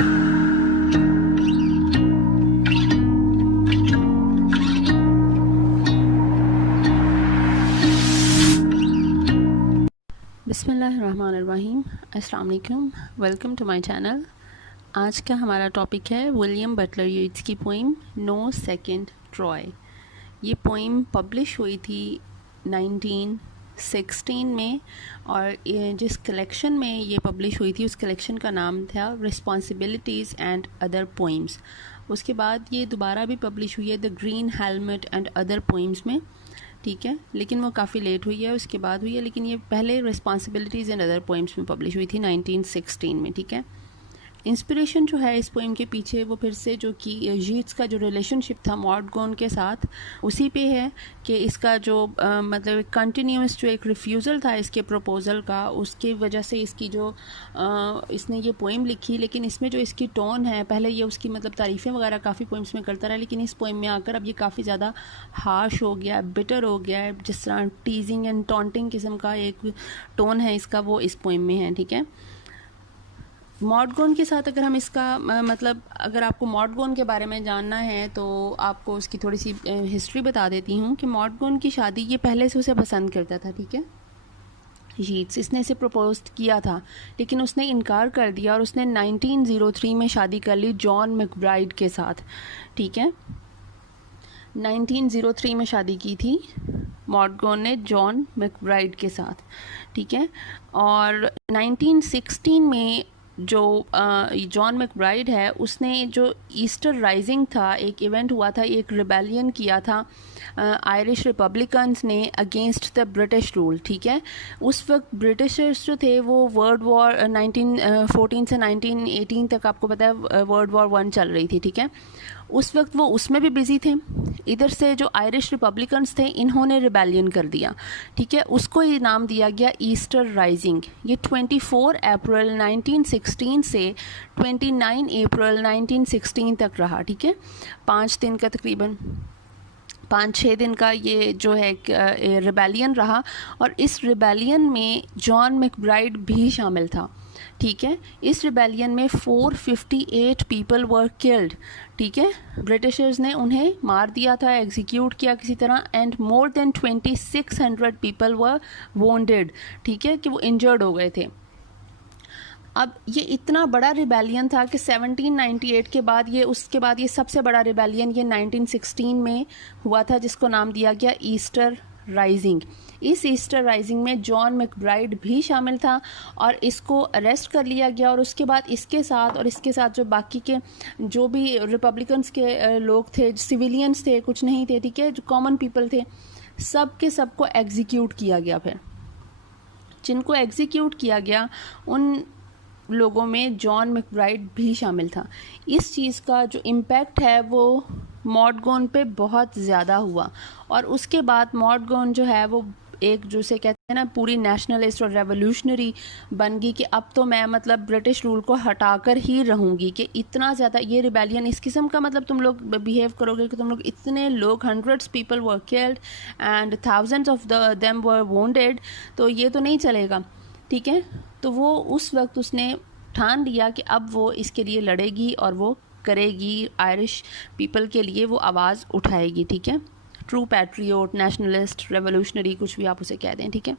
बिस्मिल्लाहिर्रहमानिर्रहीम, अस्सलाम वालेकुम, वेलकम टू माय चैनल। आज का हमारा टॉपिक है विलियम बटलर येट्स की पोइम नो सेकंड ट्रॉय। ये पोइम पब्लिश हुई थी 1916 में, और जिस कलेक्शन में ये पब्लिश हुई थी उस कलेक्शन का नाम था रिस्पॉन्सिबिलिटीज़ एंड अदर पोइम्स। उसके बाद ये दोबारा भी पब्लिश हुई है the green helmet and other poems में, ठीक है, लेकिन वो काफ़ी लेट हुई है, उसके बाद हुई है, लेकिन ये पहले रिस्पॉन्सिबिलिटीज़ एंड अदर पोइम्स में पब्लिश हुई थी 1916 में, ठीक है। इंस्पिरेशन जो है इस पोइम के पीछे वो फिर से जो कि यीट्स का जो रिलेशनशिप था मॉडगॉन के साथ, उसी पे है कि इसका जो मतलब कंटिन्यूस जो एक रिफ्यूज़ल था इसके प्रपोज़ल का, उसकी वजह से इसकी जो इसने ये पोइम लिखी। लेकिन इसमें जो इसकी टोन है, पहले ये उसकी मतलब तारीफ़ें वगैरह काफ़ी पोइम्स में करता रहा, लेकिन इस पोइम में आकर अब ये काफ़ी ज़्यादा हार्श हो गया, बिटर हो गया है। जिस तरह टीजिंग एंड टॉन्टिंग किस्म का एक टोन है इसका, वो इस पोइम में है, ठीक है। मॉडगॉन के साथ अगर हम इसका मतलब अगर आपको मॉडगॉन के बारे में जानना है तो आपको उसकी थोड़ी सी हिस्ट्री बता देती हूँ कि मॉडगॉन की शादी ये पहले से उसे पसंद करता था, ठीक है। यीट्स इसने इसे प्रपोज किया था, लेकिन उसने इनकार कर दिया और उसने 1903 में शादी कर ली जॉन मैकब्राइड के साथ, ठीक है। 1903 में शादी की थी मॉडगॉन ने जॉन मैकब्राइड के साथ, ठीक है। और 1916 में जो जॉन मैकब्राइड है उसने जो ईस्टर राइजिंग था, एक इवेंट हुआ था, एक रिबेलियन किया था आयरिश रिपब्लिकन्स ने अगेंस्ट द ब्रिटिश रूल, ठीक है। उस वक्त ब्रिटिशर्स जो थे वो वर्ल्ड वॉर 1914 से 1918 तक आपको पता है वर्ल्ड वॉर 1 चल रही थी, ठीक है। उस वक्त वो उसमें भी बिज़ी थे। इधर से जो आयरिश रिपब्लिकन्स थे इन्होंने रिबेलियन कर दिया, ठीक है। उसको ये नाम दिया गया ईस्टर राइजिंग। ये 24 अप्रैल 1916 से 29 अप्रैल 1916 तक रहा, ठीक है। 5 दिन का तकरीबन 5-6 दिन का ये जो है रिबेलियन रहा, और इस रिबेलियन में जॉन मैकब्राइड भी शामिल था, ठीक है। इस रिबेलियन में 458 पीपल वर किल्ड, ठीक है। ब्रिटिशर्स ने उन्हें मार दिया था, एग्जीक्यूट किया किसी तरह, and more than 2600 people were wounded, ठीक है, कि वो इंजर्ड हो गए थे। अब ये इतना बड़ा रिबेलियन था कि 1798 के बाद ये उसके बाद ये सबसे बड़ा रिबेलियन ये 1916 में हुआ था, जिसको नाम दिया गया ईस्टर राइजिंग। इस ईस्टर राइजिंग में जॉन मैकब्राइड भी शामिल था और इसको अरेस्ट कर लिया गया, और उसके बाद इसके साथ जो बाकी के जो भी रिपब्लिकन्स के लोग थे, सिविलियंस थे, कुछ नहीं थे, ठीक है, जो कॉमन पीपल थे, सब के सबको एग्जीक्यूट किया गया। फिर जिनको एग्जीक्यूट किया गया उन लोगों में जॉन मैकब्राइड भी शामिल था। इस चीज़ का जो इम्पैक्ट है वो मॉडगॉन पे बहुत ज़्यादा हुआ, और उसके बाद मॉडगॉन जो है वो एक जो से कहते हैं ना पूरी नेशनलिस्ट और रेवोल्यूशनरी बन गई कि अब तो मैं मतलब ब्रिटिश रूल को हटाकर ही रहूँगी, कि इतना ज़्यादा ये रिबेलियन इस किस्म का मतलब तुम लोग बिहेव करोगे कि तुम लोग इतने लोग 100 people were killed and thousands of them were wounded, तो ये तो नहीं चलेगा, ठीक है। तो वो उस वक्त उसने ठान लिया कि अब वो इसके लिए लड़ेगी और वो करेगी, आयरिश पीपल के लिए वो आवाज़ उठाएगी, ठीक है। ट्रू पैट्रियोट, नेशनलिस्ट, रेवोल्यूशनरी, कुछ भी आप उसे कह दें, ठीक है।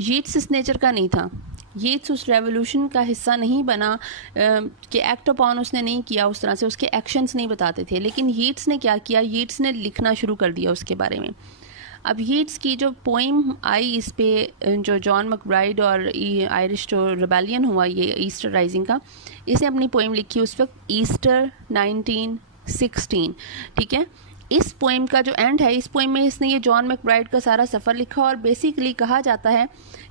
यीट्स इस नेचर का नहीं था। यीट्स उस रेवोल्यूशन का हिस्सा नहीं बना कि एक्ट अपॉन उसने नहीं किया उस तरह से, उसके एक्शंस नहीं बताते थे। लेकिन यीट्स ने क्या किया, यीट्स ने लिखना शुरू कर दिया उसके बारे में। अब यीट्स की जो पोइम आई इस पे जो जॉन मैकब्राइड और आयरिश जो रिबेलियन हुआ ये ईस्टर राइजिंग का, इसे अपनी पोइम लिखी उस वक्त ईस्टर 1916, ठीक है। इस पोइम का जो एंड है, इस पोइम में इसने ये जॉन मैकब्राइड का सारा सफ़र लिखा, और बेसिकली कहा जाता है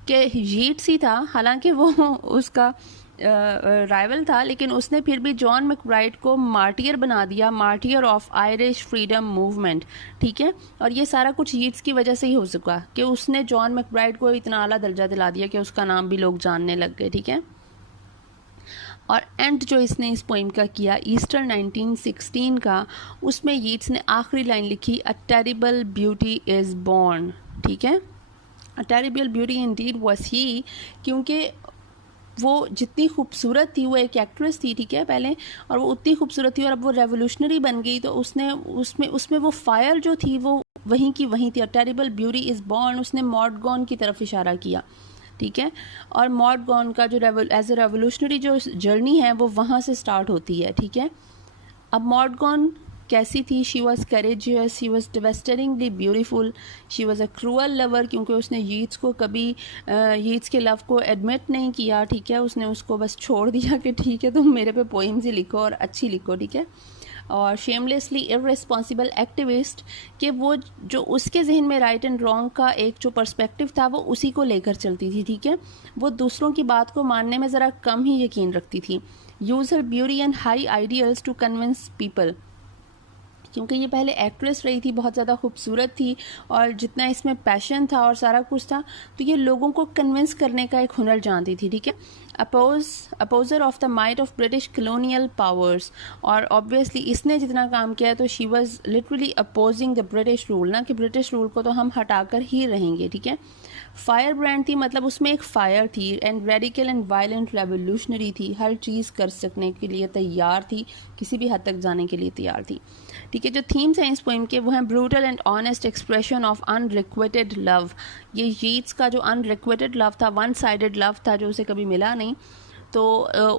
कि यीट्स ही था, हालांकि वो उसका राइवल था, लेकिन उसने फिर भी जॉन मैकब्राइड को मार्टियर बना दिया, martyr of Irish freedom movement, ठीक है। और ये सारा कुछ यीट्स की वजह से ही हो सका कि उसने जॉन मैकब्राइड को इतना आला दर्जा दिला दिया कि उसका नाम भी लोग जानने लग गए, ठीक है। और एंड जो इसने इस पोइम का किया ईस्टर 1916 का, उसमें यीट्स ने आखिरी लाइन लिखी, a terrible beauty is born, ठीक है। A terrible beauty Indeed was he, क्योंकि वो जितनी खूबसूरत थी, वो एक एक्ट्रेस थी, ठीक है, पहले, और वो उतनी खूबसूरत थी और अब वो रेवोल्यूशनरी बन गई, तो उसने उसमें उसमें वो फायर जो थी वो वहीं की वहीं थी। और टेरिबल ब्यूटी इज़ बॉर्न, उसने मॉडगॉन की तरफ इशारा किया, ठीक है। और मॉडगॉन का जो एज ए रेवोल्यूशनरी जो जर्नी है वो वहाँ से स्टार्ट होती है, ठीक है। अब मॉडगॉन कैसी थी? She was courageous, she was devastatingly beautiful, she was a cruel lover, क्योंकि उसने यीट्स को कभी यीट्स के लव को एडमिट नहीं किया, ठीक है। उसने उसको बस छोड़ दिया कि ठीक है तुम मेरे पे पोइम्स ही लिखो और अच्छी लिखो, ठीक है। और शेमलेसली इररिस्पॉन्सिबल एक्टिविस्ट, कि वो जो उसके जहन में राइट एंड रॉन्ग का एक जो पर्सपेक्टिव था वो उसी को लेकर चलती थी, ठीक है। वो दूसरों की बात को मानने में ज़रा कम ही यकीन रखती थी। Use her beauty and high ideals to convince people, क्योंकि ये पहले एक्ट्रेस रही थी, बहुत ज़्यादा खूबसूरत थी और जितना इसमें पैशन था और सारा कुछ था, तो ये लोगों को कन्विंस करने का एक हुनर जानती थी, ठीक है। Opposer of the might of British colonial powers, और ऑब्वियसली इसने जितना काम किया है तो she was literally opposing the British rule, ना कि ब्रिटिश रूल को तो हम हटाकर ही रहेंगे, ठीक है। फायर ब्रांड थी, मतलब उसमें एक फायर थी, and radical and violent revolutionary थी, हर चीज़ कर सकने के लिए तैयार थी, किसी भी हद तक जाने के लिए तैयार थी, ठीक है। जो थीम्स हैं इस पोइम के वो हैं brutal and honest expression of unrequited love. ये यीट्स का जो अनरिक्वेटेड लव था, वन साइडेड लव था जो उसे कभी मिला नहीं, तो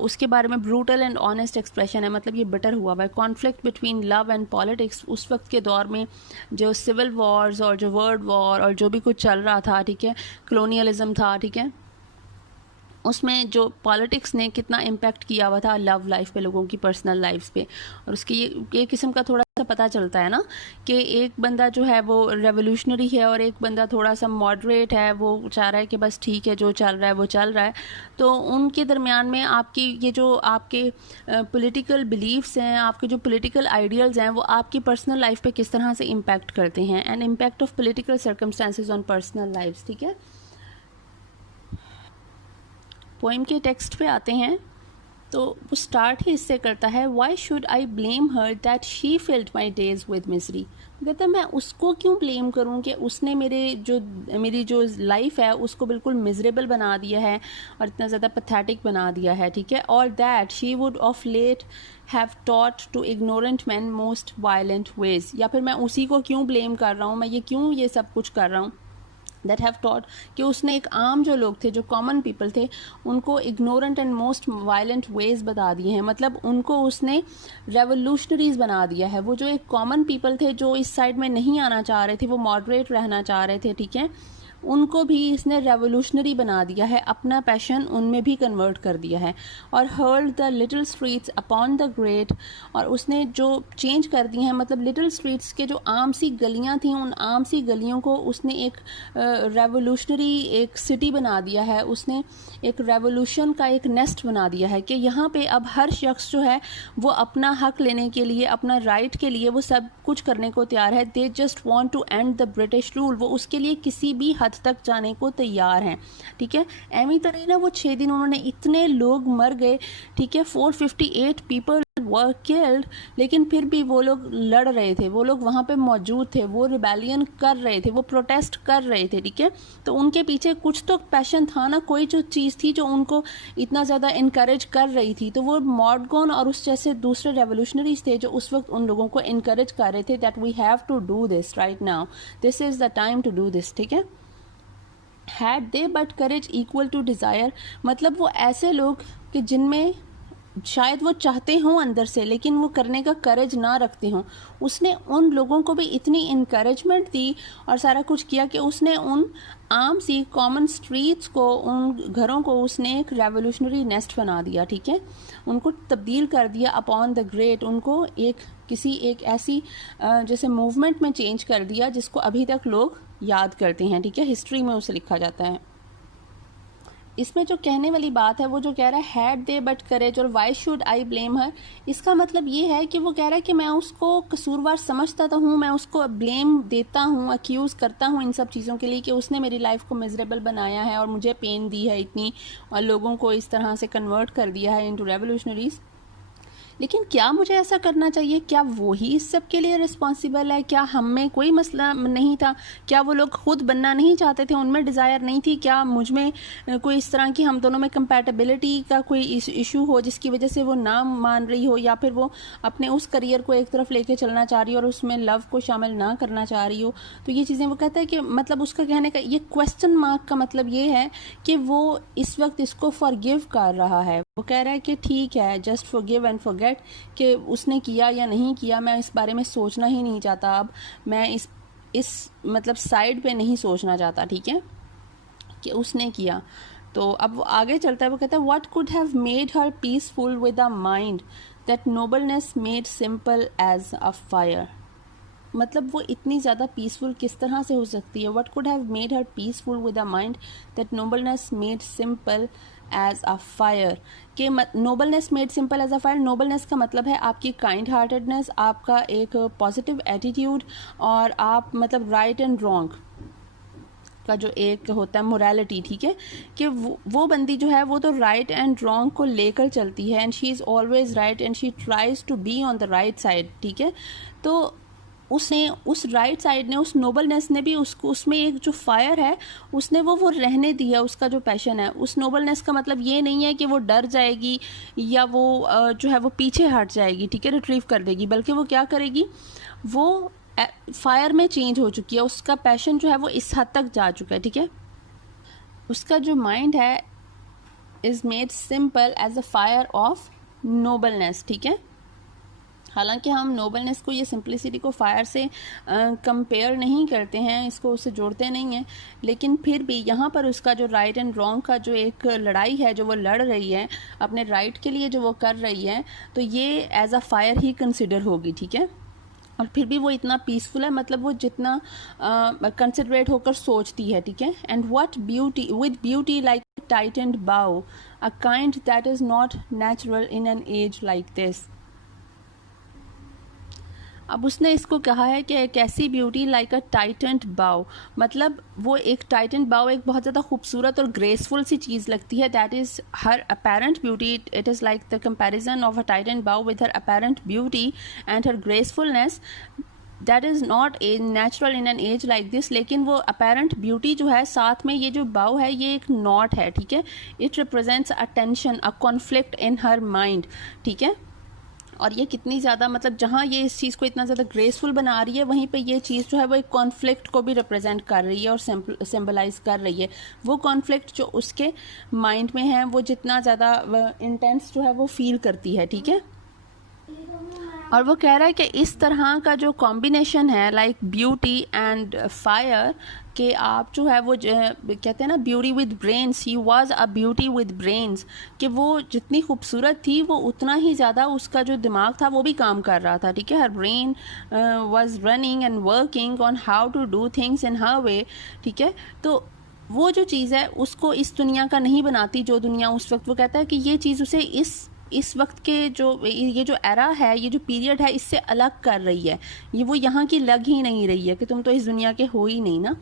उसके बारे में ब्रूटल एंड ऑनेस्ट एक्सप्रेशन है, मतलब ये बिटर हुआ हुआ है। Conflict between love and politics, उस वक्त के दौर में जो सिविल वॉर्स और जो वर्ल्ड वॉर और जो भी कुछ चल रहा था, ठीक है, कलोनियलिज्म था, ठीक है, उसमें जो पॉलिटिक्स ने कितना इम्पैक्ट किया हुआ था लव लाइफ पे, लोगों की पर्सनल लाइफ्स पे। और उसकी ये किस्म का थोड़ा सा पता चलता है ना कि एक बंदा जो है वो रेवोल्यूशनरी है और एक बंदा थोड़ा सा मॉडरेट है, वो चाह रहा है कि बस ठीक है जो चल रहा है वो चल रहा है। तो उनके दरमियान में आपकी ये जो आपके पॉलिटिकल बिलीफ्स हैं, आपके जो पॉलिटिकल आइडियल्स हैं, वो आपकी पर्सनल लाइफ पे किस तरह से इम्पैक्ट करते हैं, and impact of political circumstances on personal lifes, ठीक है। पोइम के टेक्स्ट पे आते हैं तो वो स्टार्ट ही इससे करता है, why should I blame her that she field my days with misery. कहता है मैं उसको क्यों ब्लेम करूं कि उसने मेरी जो लाइफ है उसको बिल्कुल मिजरेबल बना दिया है और इतना ज़्यादा पैथेटिक बना दिया है, ठीक है। और that she would of late have taught to ignorant man most violent ways, या फिर मैं उसी को क्यों ब्लेम कर रहा हूँ, मैं ये क्यों ये सब कुछ कर रहा हूँ। दैट हैव टॉट, कि उसने एक आम जो लोग थे, जो कॉमन पीपल थे, उनको ignorant and most violent ways बता दिए हैं, मतलब उनको उसने रेवोल्यूशनरीज बना दिया है। वो जो एक कॉमन पीपल थे जो इस साइड में नहीं आना चाह रहे थे, वो मॉडरेट रहना चाह रहे थे, ठीक है, उनको भी इसने रेवोल्यूशनरी बना दिया है, अपना पैशन उनमें भी कन्वर्ट कर दिया है। और hurled the little streets upon the great, और उसने जो चेंज कर दी हैं, मतलब लिटिल स्ट्रीट्स के जो आम सी गलियां थी, उन आम सी गलियों को उसने एक रेवोल्यूशनरी एक सिटी बना दिया है, उसने एक रेवोल्यूशन का एक नेस्ट बना दिया है कि यहाँ पे अब हर शख्स जो है वो अपना हक लेने के लिए, अपना राइट के लिए वो सब कुछ करने को तैयार है। They just want to end the British rule, वो उसके लिए किसी भी हद तक जाने को तैयार हैं, ठीक है। एमी तरह ना वो 6 दिन उन्होंने, इतने लोग मर गए, ठीक है, 458 पीपल वर किल्ड, लेकिन फिर भी वो लोग लड़ रहे थे, वो लोग वहाँ पे मौजूद थे, वो रिबेलियन कर रहे थे, वो प्रोटेस्ट कर रहे थे, ठीक है। तो उनके पीछे कुछ तो पैशन था ना, कोई जो चीज़ थी जो उनको इतना ज़्यादा इनकरेज कर रही थी। तो वो मॉडगॉन और उस जैसे दूसरे रेवोल्यूशनरीज थे जो उस वक्त उन लोगों को इनकरेज कर रहे थे, that we have to do this right now, this is the time to do this, ठीक है। Had they but courage equal to desire, मतलब वो ऐसे लोग कि जिनमें शायद वो चाहते हों अंदर से लेकिन वो करने का करेज ना रखते हों, उसने उन लोगों को भी इतनी इनकरेजमेंट दी और सारा कुछ किया कि उसने उन आम सी कॉमन स्ट्रीट्स को, उन घरों को उसने एक रेवोल्यूशनरी नेस्ट बना दिया, ठीक है। उनको तब्दील कर दिया अपॉन द ग्रेट, उनको एक ऐसी जैसे मूवमेंट में चेंज कर दिया जिसको अभी तक लोग याद करते हैं, ठीक है, हिस्ट्री में उसे लिखा जाता है। इसमें जो कहने वाली बात है वो जो कह रहा है हैड दे बट करेज और वाई शुड आई ब्लेम हर, इसका मतलब ये है कि वो कह रहा है कि मैं उसको कसूरवार समझता तो हूँ, मैं उसको ब्लेम देता हूँ, अक्यूज़ करता हूँ इन सब चीज़ों के लिए कि उसने मेरी लाइफ को मिजरेबल बनाया है और मुझे पेन दी है इतनी और लोगों को इस तरह से कन्वर्ट कर दिया है इनटू रेवोल्यूशनरीज। लेकिन क्या मुझे ऐसा करना चाहिए? क्या वो ही इस सब के लिए रिस्पॉन्सिबल है? क्या हम में कोई मसला नहीं था? क्या वो लोग खुद बनना नहीं चाहते थे, उनमें डिज़ायर नहीं थी? क्या मुझ में कोई इस तरह की हम दोनों में कंपैटिबिलिटी का कोई इशू हो जिसकी वजह से वो ना मान रही हो, या फिर वो अपने उस करियर को एक तरफ लेके चलना चाह रही हो और उसमें लव को शामिल ना करना चाह रही हो? तो ये चीज़ें वो कहता है कि मतलब उसका कहने का ये क्वेश्चन मार्क का मतलब ये है कि वो इस वक्त इसको फॉरगिव कर रहा है। वो कह रहा है कि ठीक है, जस्ट फॉरगिव एंड फॉरगेट, कि उसने किया या नहीं किया मैं इस बारे में सोचना ही नहीं चाहता। अब मैं इस मतलब साइड पे नहीं सोचना चाहता, ठीक है, कि उसने किया। तो अब वो आगे चलता है, वो कहता है what could have made her peaceful with a mind that nobleness made simple as a fire. मतलब वो इतनी ज़्यादा पीसफुल किस तरह से हो सकती है? What could have made her peaceful with a mind that nobleness made simple as a fire. कि nobleness made simple as a fire, nobleness का मतलब है आपकी काइंड हार्टेडनेस, आपका एक पॉजिटिव एटीट्यूड, और आप मतलब राइट एंड रॉन्ग का जो एक होता है मोरालिटी, ठीक है, कि वो बंदी जो है वो तो राइट एंड रॉन्ग को लेकर चलती है, and she is always right and she tries to be on the right side, ठीक है। तो उसने उस राइट साइड ने, उस नोबलनेस ने भी उसको, उसमें एक जो फायर है उसने वो रहने दिया, उसका जो पैशन है। उस नोबलनेस का मतलब ये नहीं है कि वो डर जाएगी या वो जो है वो पीछे हट जाएगी, ठीक है, रिट्रीव कर देगी, बल्कि वो क्या करेगी, वो फायर में चेंज हो चुकी है, उसका पैशन जो है वो इस हद तक जा चुका है, ठीक है। उसका जो माइंड है is made simple as a fire of nobleness, ठीक है। हालांकि हम नोबलनेस को, ये सिंप्लिसिटी को फायर से कंपेयर नहीं करते हैं, इसको उससे जोड़ते नहीं हैं, लेकिन फिर भी यहाँ पर उसका जो राइट एंड रॉन्ग का जो एक लड़ाई है जो वो लड़ रही है अपने राइट के लिए, जो वो कर रही है, तो ये एज अ फायर ही कंसिडर होगी, ठीक है। और फिर भी वो इतना पीसफुल है, मतलब वो जितना कंसिडरेट होकर सोचती है, ठीक है। And what beauty with beauty like tightened bow, a kind that is not natural in an age like this. अब उसने इसको कहा है कि एक ऐसी ब्यूटी लाइक अ टाइटेंड बाउ, मतलब वो एक टाइटेंड बाउ एक बहुत ज़्यादा खूबसूरत और ग्रेसफुल सी चीज़ लगती है, that is her apparent beauty, it is like the comparison of a tightened bow with her apparent beauty and her gracefulness, that is not a natural in an age like this. लेकिन वो apparent beauty जो है, साथ में ये जो बाउ है ये एक नॉट है, ठीक है। It represents a tension, a conflict in her mind, ठीक है। और ये कितनी ज़्यादा, मतलब जहाँ ये इस चीज़ को इतना ज़्यादा ग्रेसफुल बना रही है, वहीं पे ये चीज़ जो है वो एक कॉन्फ्लिक्ट को भी रिप्रेजेंट कर रही है और सिंबलाइज कर रही है। वो कॉन्फ्लिक्ट जो उसके माइंड में है, वो जितना ज़्यादा इंटेंस जो है वो फील करती है, ठीक है। और वो कह रहा है कि इस तरह का जो कॉम्बिनेशन है, लाइक ब्यूटी एंड फायर, कि आप जो है वो कहते हैं ना beauty with brains, he was a beauty with brains, कि वो जितनी खूबसूरत थी वो उतना ही ज़्यादा उसका जो दिमाग था वो भी काम कर रहा था, ठीक है। Her brain was running and working on how to do things in her way, ठीक है। तो वो जो चीज़ है उसको इस दुनिया का नहीं बनाती जो दुनिया उस वक्त, वो कहता है कि ये चीज़ उसे इस वक्त के ये जो एरा है, ये जो पीरियड है, इससे अलग कर रही है। ये वो यहाँ की लग ही नहीं रही है कि तुम तो इस दुनिया के हो ही नहीं ना।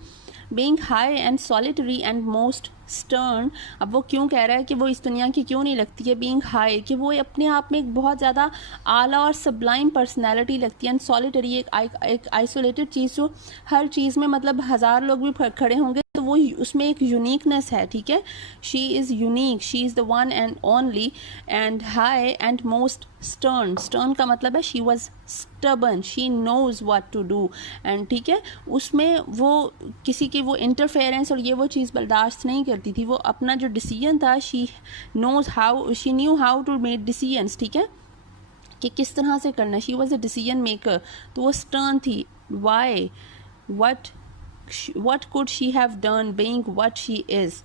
Being high and solitary and most stern, अब वो क्यों कह रहा है कि वो इस दुनिया की क्यों नहीं लगती है? बीइंग हाई, कि वो अपने आप में एक बहुत ज़्यादा आला और सबलाइम पर्सनैलिटी लगती है, एंड सॉलिटरी एक आइसोलेटेड चीज़ जो हर चीज़ में, मतलब 1000 लोग भी खड़े होंगे तो वो उसमें एक यूनिकनेस है, ठीक है। She is unique, she is the one and only, and high and most stern, stern का मतलब है she was stubborn, she knows what to do, and ठीक है, उसमें वो किसी की वो इंटरफेरेंस और ये वो चीज़ बर्दाश्त नहीं करती थी। वो अपना जो डिसीजन था, she knew how to make decisions, ठीक है, कि किस तरह से करना। She was a decision maker, तो वो स्टर्न थी। Why, what could she have done being what she is?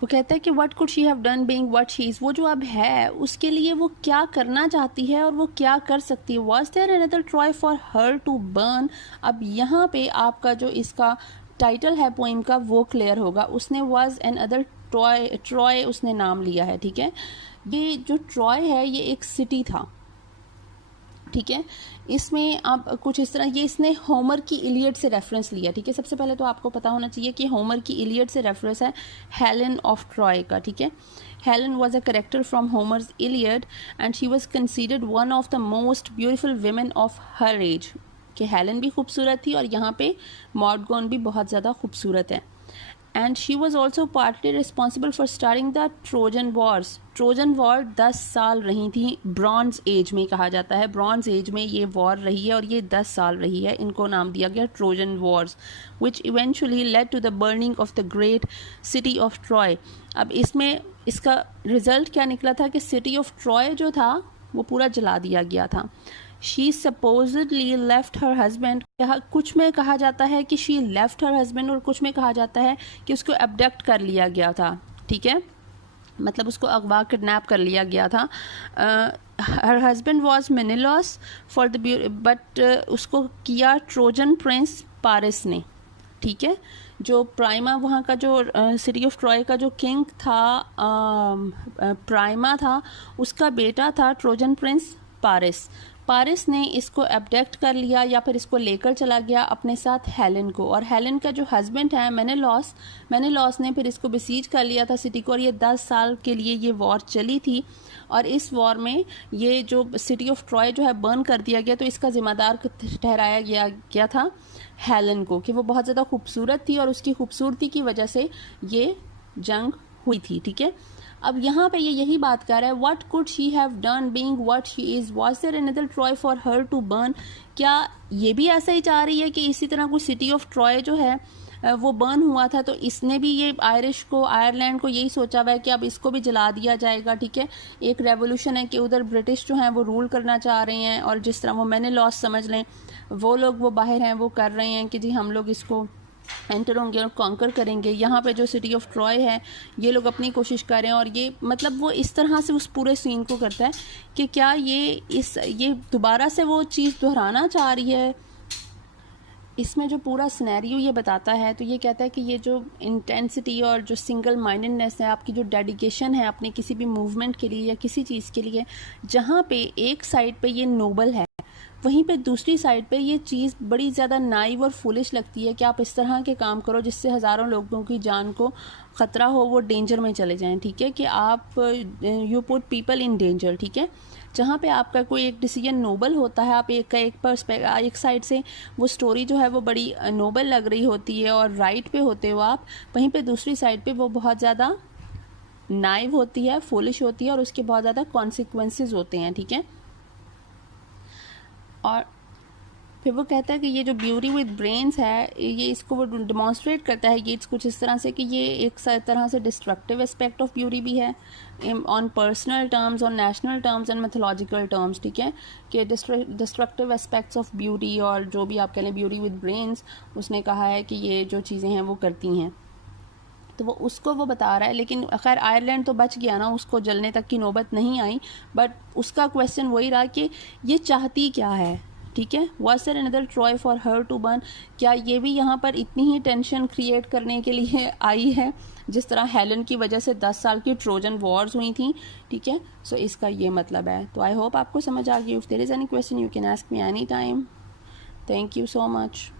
वो कहता है कि what could she have done being what she is, वो जो अब है उसके लिए वो क्या करना चाहती है और वो क्या कर सकती है। Was there another Troy for her to burn? अब यहाँ पे आपका जो इसका टाइटल है पोइम का वो क्लियर होगा। उसने was another Troy उसने नाम लिया है, ठीक है। ये जो ट्रॉय है ये एक सिटी था, ठीक है। इसमें आप कुछ इस तरह, ये इसने होमर की इलियड से रेफरेंस लिया, ठीक है। सबसे पहले तो आपको पता होना चाहिए कि होमर की इलियड से रेफरेंस है हेलेन ऑफ ट्रॉय का, ठीक है। Helen was a character from Homer's Iliad and she was considered one of the most beautiful women of her age, कि हेलेन भी खूबसूरत थी और यहाँ पे मॉडगॉन भी बहुत ज़्यादा खूबसूरत है। And she was also partly responsible for starting the Trojan Wars. Trojan war 10 साल रही थी, ब्रॉन्ज एज में कहा जाता है, ब्रॉन्ज एज में ये वॉर रही है और ये 10 साल रही है, इनको नाम दिया गया Trojan wars, which eventually led to the burning of the great city of Troy. अब इसमें इसका रिजल्ट क्या निकला था कि सिटी ऑफ ट्रॉय जो था वो पूरा जला दिया गया था। She supposedly left her husband, कुछ में कहा जाता है कि शी लेफ्ट हर हस्बैंड और कुछ में कहा जाता है कि उसको एब्डक्ट कर लिया गया था, ठीक है, मतलब उसको अगवा किडनैप कर लिया गया था। Her husband was Menelaus for the but उसको किया ट्रोजन प्रिंस पारिस ने, ठीक है। जो प्राइमा वहाँ का जो सिटी ऑफ ट्रॉय का जो किंग था प्राइमा था, उसका बेटा था ट्रोजन प्रिंस पारिस। पारिस ने इसको एब्डक्ट कर लिया या फिर इसको लेकर चला गया अपने साथ हेलेन को, और हेलेन का जो हस्बैंड है मेनेलॉस ने फिर इसको बिसीज कर लिया था सिटी को, और ये 10 साल के लिए ये वॉर चली थी। और इस वॉर में ये जो सिटी ऑफ ट्रॉय जो है बर्न कर दिया गया, तो इसका ज़िम्मेदार ठहराया गया था हेलेन को, कि वो बहुत ज़्यादा खूबसूरत थी और उसकी खूबसूरती की वजह से ये जंग हुई थी, ठीक है। अब यहाँ पे ये यही बात कर रहा है, what could she have done being what she is, was there another Troy for her to burn. क्या ये भी ऐसा ही चाह रही है कि इसी तरह कोई सिटी ऑफ ट्रॉय जो है वो बर्न हुआ था, तो इसने भी ये आयरलैंड को यही सोचा हुआ है कि अब इसको भी जला दिया जाएगा, ठीक है। एक रेवोल्यूशन है कि उधर ब्रिटिश जो हैं वो रूल करना चाह रहे हैं, और जिस तरह वो मैंने लॉस समझ लें, वो लोग वो बाहर हैं वो कर रहे हैं कि जी हम लोग इसको एंटर होंगे और कॉन्कर करेंगे। यहाँ पे जो सिटी ऑफ ट्रॉय है ये लोग अपनी कोशिश कर रहे हैं, और ये मतलब वो इस तरह से उस पूरे सीन को करता है कि क्या ये दोबारा से वो चीज़ दोहराना चाह रही है। इसमें जो पूरा सिनेरियो ये बताता है, तो ये कहता है कि ये जो इंटेंसिटी और जो सिंगल माइंडेडनेस है, आपकी जो डेडिकेशन है अपने किसी भी मूवमेंट के लिए या किसी चीज़ के लिए, जहाँ पे एक साइड पे ये नोबल है, वहीं पे दूसरी साइड पे ये चीज़ बड़ी ज़्यादा नाइव और फुलिश लगती है कि आप इस तरह के काम करो जिससे हज़ारों लोगों की जान को ख़तरा हो, वो डेंजर में चले जाएं, ठीक है, कि आप you put people in danger, ठीक है। जहाँ पे आपका कोई एक डिसीजन नोबल होता है, आप एक साइड से वो स्टोरी जो है वो बड़ी नोबल लग रही होती है और राइट पे होते हो आप, वहीं पे दूसरी साइड पे वो बहुत ज़्यादा नाइव होती है, फुलिश होती है और उसके बहुत ज़्यादा कॉन्सिक्वेंसेस होते हैं, ठीक है। और फिर वो कहता है कि ये जो ब्यूटी विद ब्रेन्स है, ये इसको वो डिमॉन्स्ट्रेट करता है कि कुछ इस तरह से कि ये एक तरह से डिस्ट्रक्टिव एस्पेक्ट ऑफ ब्यूटी भी है on personal terms, on national terms and mythological terms, ठीक है, कि डिस्ट्रक्टिव एस्पेक्ट्स ऑफ ब्यूटी, और जो भी आप कह लें ब्यूटी विद ब्रेन्स, उसने कहा है कि ये जो चीज़ें हैं वो करती हैं, तो वो उसको वो बता रहा है। लेकिन खैर आयरलैंड तो बच गया ना, उसको जलने तक की नौबत नहीं आई, बट उसका क्वेश्चन वही रहा कि ये चाहती क्या है, ठीक है। Was there another Troy for her to burn, क्या ये भी यहाँ पर इतनी ही टेंशन क्रिएट करने के लिए आई है जिस तरह हेलेन की वजह से 10 साल की ट्रोजन वॉर्स हुई थी, ठीक है। सो इसका ये मतलब है। तो आई होप आपको समझ आ गई। If there is any question you can ask me any time. Thank you so much.